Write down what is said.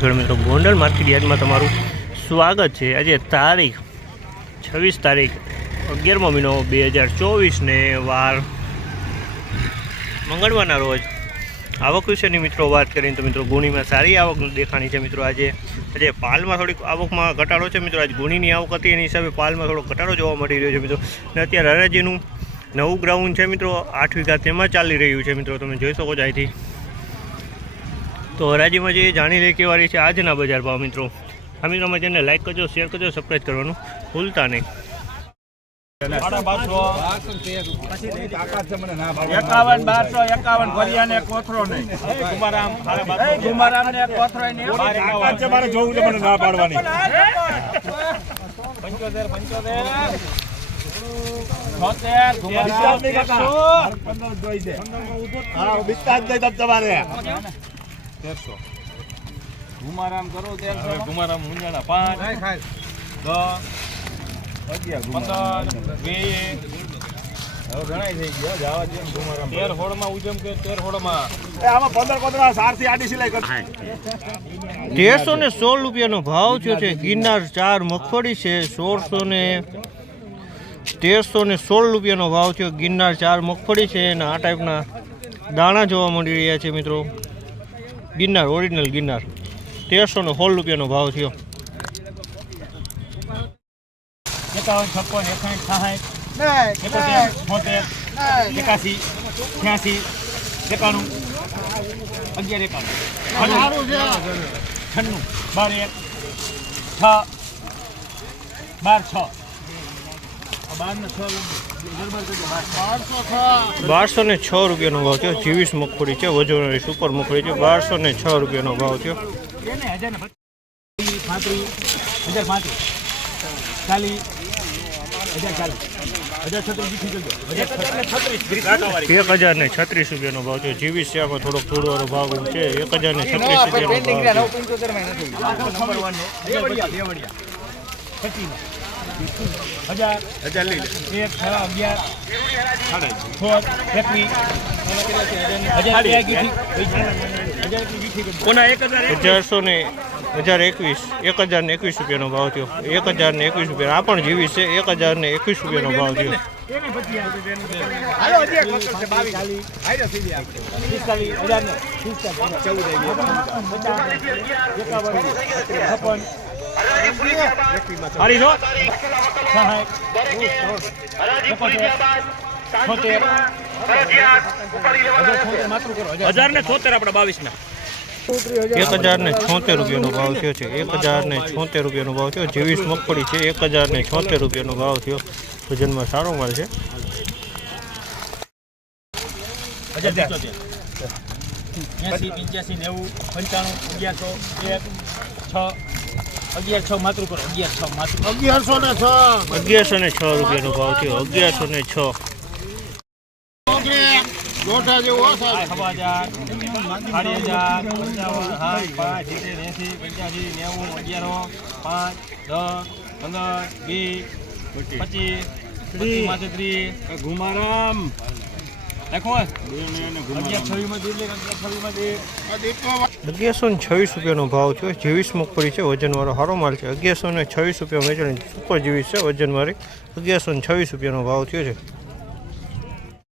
ખેડૂત મિત્રો, ગોંડલ માર્કેટ યાર્ડમાં તમારું સ્વાગત છે. આજે તારીખ છવ્વીસ તારીખ અગિયારમો મહિનો બે હજાર ચોવીસને વાર મંગળવારના રોજ આવક વિશેની મિત્રો વાત કરીને તો મિત્રો, ગુણીમાં સારી આવક દેખાણી છે. મિત્રો, આજે આજે પાલમાં થોડીક આવકમાં ઘટાડો છે. મિત્રો, આજે ગુણીની આવક હતી, એની હિસાબે પાલમાં થોડો ઘટાડો જોવા મળી રહ્યો છે. મિત્રો અને અત્યારે હરાજીનું નવું ગ્રાઉન્ડ છે. મિત્રો, આઠ વીઘા તેમાં ચાલી રહ્યું છે. મિત્રો, તમે જોઈ શકો છો, અહીંથી તો હરાજીમાં જે જાણી લે કેવારી છે આજના બજાર ભાવ મિત્રો. આ મિત્રોમાં જેને લાઈક કરજો શેર કરજો સબસ્ક્રાઈબ કરવાનું ભૂલતા નહીં. એકાવન બારસો. એકાવન ભરિયા ને કોથરો નહીં. ગુમારામ ને કોથરો મારે જોવું છે મને ના પાડવાની. પંચોતેર પંચોતેર. છોતેર તેરસો. ગુમારામ કરો તેરસો. ગુમારામ મુંજાના પાંચ. અગિયાર પંદર. વીસ હવે ઘણાય થઈ ગયા. જવા દે ને તેર હોળમાં ઉજમ કે તેર હોળમાં? આમાં પંદર પંદર સાર આડી સિલાઈ કર. તેરસો ને સોળ રૂપિયાનો ભાવ થયો છે. ગિરનાર ચાર મગફળી છે. સોળસો ને તેરસો ને સોળ રૂપિયાનો ભાવ થયો. ગિરનાર ચાર મગફળી છે. અને આ ટાઈપના દાણા જોવા મળી રહ્યા છે મિત્રો. ગિરનાર ઓરિજિનલ ગિરનાર. તેરસો ને સોળ રૂપિયાનો ભાવ થયો. એકાવન છપ્પન એકાઠ સાઠ એકોતેર છોતેર એકાસી છ્યાસી એકાણું અગિયાર એકાણું. છન્નું બાર એક છ બાર છ. બારસો ને છ રૂપિયાનો ભાવ થયો. જીવીસ મગફળી છે વજનવાળી સુપર મગફળી છે બારસો ને છ રૂપિયાનો ભાવ થયો. એક હજાર ને છત્રીસ રૂપિયાનો ભાવ છે જીવીસ છે આમાં થોડોક થોડો ભાવ છે. એક હજાર ને છત્રીસ રૂપિયાનો ભાવ છે હજાર. હજાર લઈ એક છ અગિયાર. ને હજાર એકવીસ. એક હજાર ને એકવીસ રૂપિયાનો ભાવ થયો. એક હજાર ને એકવીસ રૂપિયા. આ પણ જીવીસ છે. એક હજાર ને એકવીસ રૂપિયાનો ભાવ થયો. પિસ્તાલીસ હજાર ને છોતેર હજાર ને છોતેર આપણે બાવીસ ના એક હજાર ને છોતેર રૂપિયાનો ભાવ થયો છે. એક હજાર ને છોતેર રૂપિયાનો ભાવ થયો. જેવીસ મગફળી છે એક હજાર ને છોતેર રૂપિયાનો ભાવ થયો. વજનમાં સારો માલ છે. એસી પંચ્યાસી નેવું પંચાણું અગિયારસો એક છ અગિયાર છ માતૃ કરો અગિયાર છ માતૃ અગિયારસો ને છ. અગિયારસો ને છ રૂપિયાનો ભાવ થયો. અગિયારસો ને છ. દોઢા જેવો સાહેબ. હજાર સાડી હજાર પંચાવન સાઠ પાંચ સિત્તેર એંસી પંચ્યાસી નેવું અગિયારો પાંચ દસ પંદર વીસ પચીસ પચીસ ત્રીસ ઘુમારામ અગિયારસો ને છવ્વીસ રૂપિયાનો ભાવ થયો. જેવીસ મગફળી છે, વજનવાળો સારો માલ છે. અગિયારસો ને છવ્વીસ રૂપિયા વેચાણી સુપર જીવીસ છે, વજનવાળી અગિયારસો ને છવ્વીસ રૂપિયાનો ભાવ થયો છે.